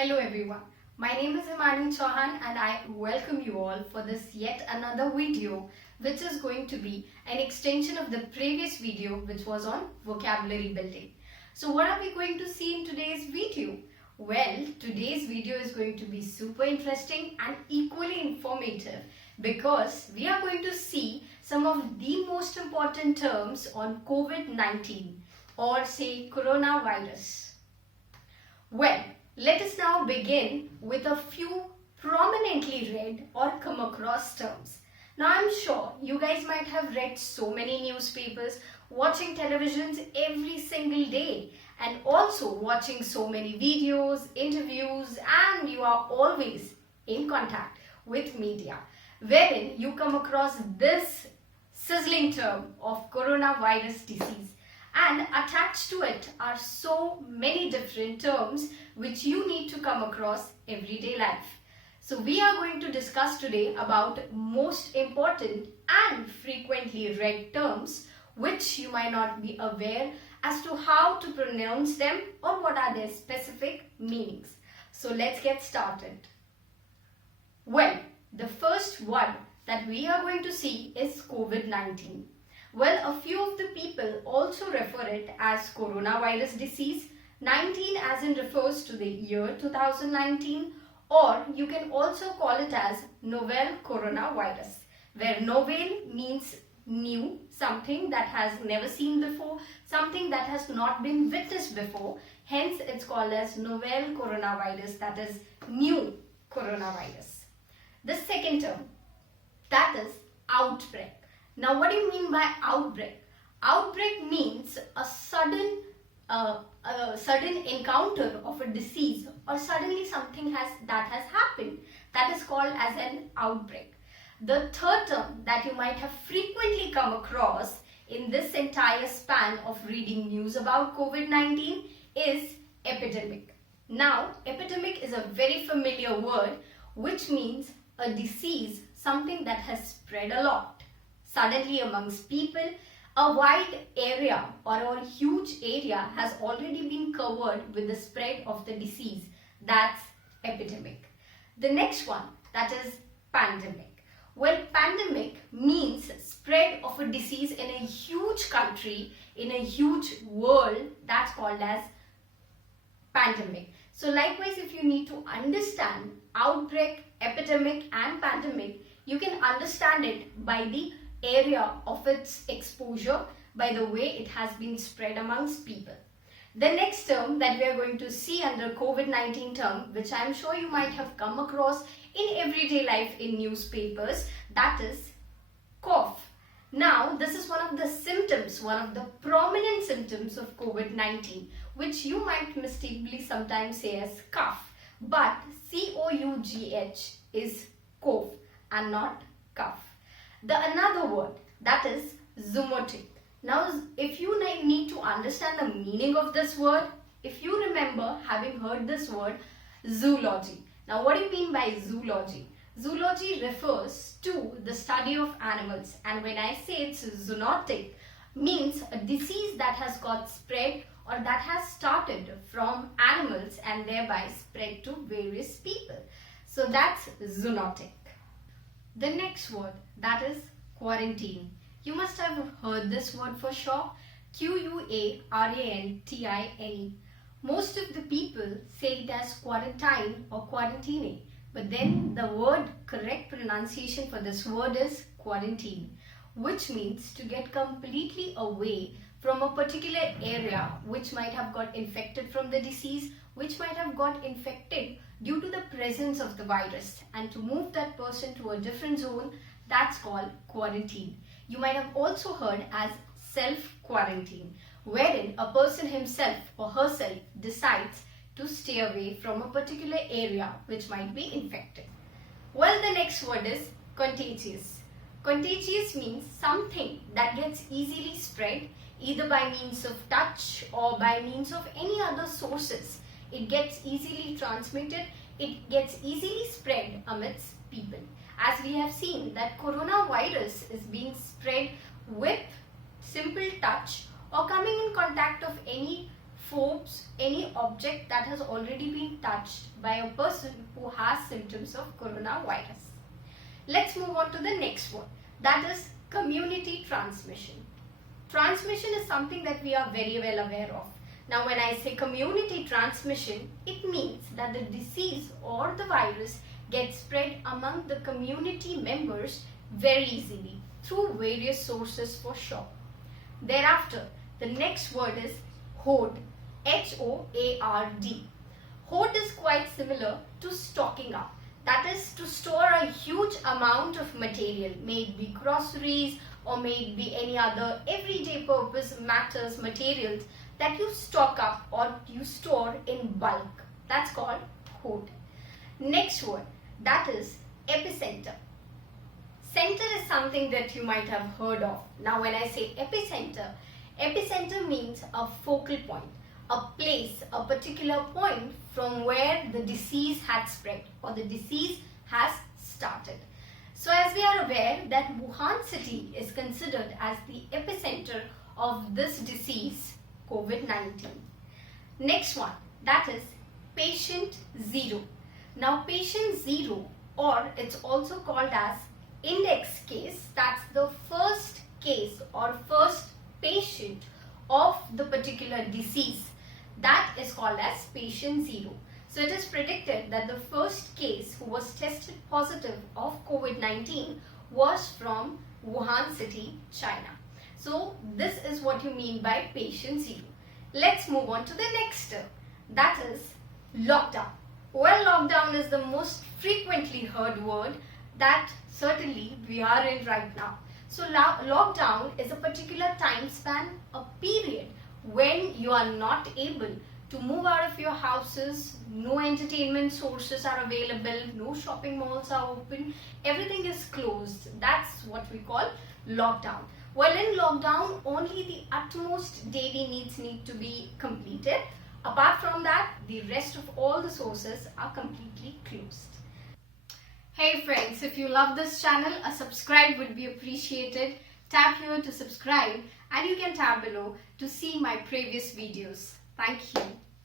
Hello everyone, my name is Imani Chauhan and I welcome you all for this yet another video which is going to be an extension of the previous video which was on vocabulary building. So what are we going to see in today's video? Well, today's video is going to be super interesting and equally informative because we are going to see some of the most important terms on COVID-19 or say coronavirus. Well, let us now begin with a few prominently read or come across terms. Now I'm sure you guys might have read so many newspapers, watching televisions every single day and also watching so many videos, interviews, and you are always in contact with media wherein you come across this sizzling term of coronavirus disease. And attached to it are so many different terms which you need to come across everyday life. So we are going to discuss today about most important and frequently read terms which you might not be aware as to how to pronounce them or what are their specific meanings. So let's get started. Well, the first one that we are going to see is COVID-19. Well, a few of the people also refer it as coronavirus disease. 19 as in refers to the year 2019, or you can also call it as novel coronavirus, where novel means new, something that has never seen before, something that has not been witnessed before. Hence, it's called as novel coronavirus, that is new coronavirus. The second term, that is outbreak. Now, what do you mean by outbreak? Outbreak means a sudden encounter of a disease or suddenly something that has happened. That is called as an outbreak. The third term that you might have frequently come across in this entire span of reading news about COVID-19 is epidemic. Now, epidemic is a very familiar word which means a disease, something that has spread a lot. Suddenly amongst people, a wide area or a huge area has already been covered with the spread of the disease. That's epidemic. The next one, that is pandemic. Well, pandemic means spread of a disease in a huge country, in a huge world. That's called as pandemic. So likewise, if you need to understand outbreak, epidemic and pandemic, you can understand it by the area of its exposure, by the way it has been spread amongst people. The next term that we are going to see under COVID-19 term, which I am sure you might have come across in everyday life in newspapers, that is cough. Now, this is one of the symptoms, one of the prominent symptoms of COVID-19, which you might mistakenly sometimes say as cough, but C-O-U-G-H is cough and not cough. The another word, that is zoonotic. Now, if you need to understand the meaning of this word, if you remember having heard this word, zoology. Now, what do you mean by zoology? Zoology refers to the study of animals, and when I say it's zoonotic, means a disease that has got spread or that has started from animals and thereby spread to various people. So that's zoonotic. The next word, that is quarantine. You must have heard this word for sure. Q-U-A-R-A-N-T-I-N-E. Most of the people say it as quarantine or quarantine. But then the word correct pronunciation for this word is quarantine, which means to get completely away from a particular area which might have got infected from the disease, which might have got infected due to the presence of the virus, and to move that person to a different zone, that's called quarantine. You might have also heard as self-quarantine, wherein a person himself or herself decides to stay away from a particular area which might be infected. Well, the next word is contagious. Contagious means something that gets easily spread either by means of touch or by means of any other sources. It gets easily transmitted, it gets easily spread amidst people. As we have seen that coronavirus is being spread with simple touch or coming in contact of any phobes any object that has already been touched by a person who has symptoms of coronavirus. Let's move on to the next one, that is community transmission. Transmission is something that we are very well aware of. Now when I say community transmission, it means that the disease or the virus gets spread among the community members very easily through various sources for sure. Thereafter, the next word is HOARD, H-O-A-R-D. HOARD is quite similar to stocking up. That is to store a huge amount of material, may it be groceries or may it be any other everyday purpose matters materials that you stock up or you store in bulk. That's called HOARD. Next word, that is epicenter. Center is something that you might have heard of. Now when I say epicenter, epicenter means a focal point, a place, a particular point from where the disease had spread or the disease has started. So as we are aware that Wuhan city is considered as the epicenter of this disease, COVID-19. Next one, that is patient zero. Now patient zero, or it's also called as index case, that's the first case or first patient of the particular disease, that is called as patient zero. So it is predicted that the first case who was tested positive of COVID-19 was from Wuhan city, China. So this is what you mean by patient zero. Let's move on to the next term, that is lockdown. Well, lockdown is the most frequently heard word that certainly we are in right now. So lockdown is a particular time span, a period when you are not able to move out of your houses, no entertainment sources are available, no shopping malls are open, everything is closed. That's what we call lockdown. Well, in lockdown, only the utmost daily needs need to be completed. Apart from that, the rest of all the sources are completely closed. Hey friends, if you love this channel, a subscribe would be appreciated. Tap here to subscribe and you can tap below to see my previous videos. Thank you.